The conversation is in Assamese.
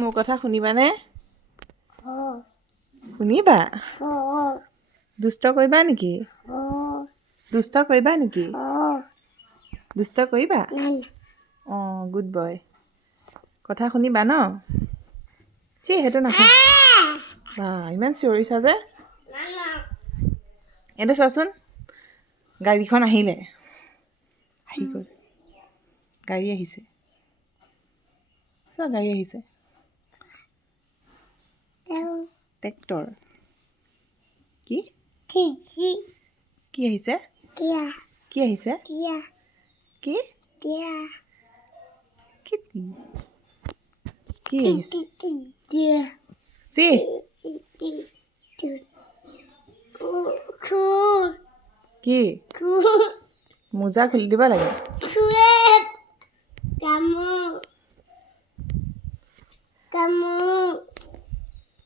মোৰ কথা শুনিবানে? শুনিবা? দুষ্ট কৰিবা নেকি? দুষ্ট কৰিবা নেকি? দুষ্ট কৰিবা? অঁ গুড বয়। কথা শুনিবা ন? সেইটো নাখায়। বা ইমান চিঞৰিছা যে? এইটো চোৱাচোন, গাড়ীখন আহিলে। আহি গ'ল। গাড়ী আহিছে। চোৱা গাড়ী আহিছে। ট্ৰেক্টৰ। কি? কি আহিছে? কি আহিছে? কি? কি আহিছে? চি কি? মোজা খুলি দিব লাগে।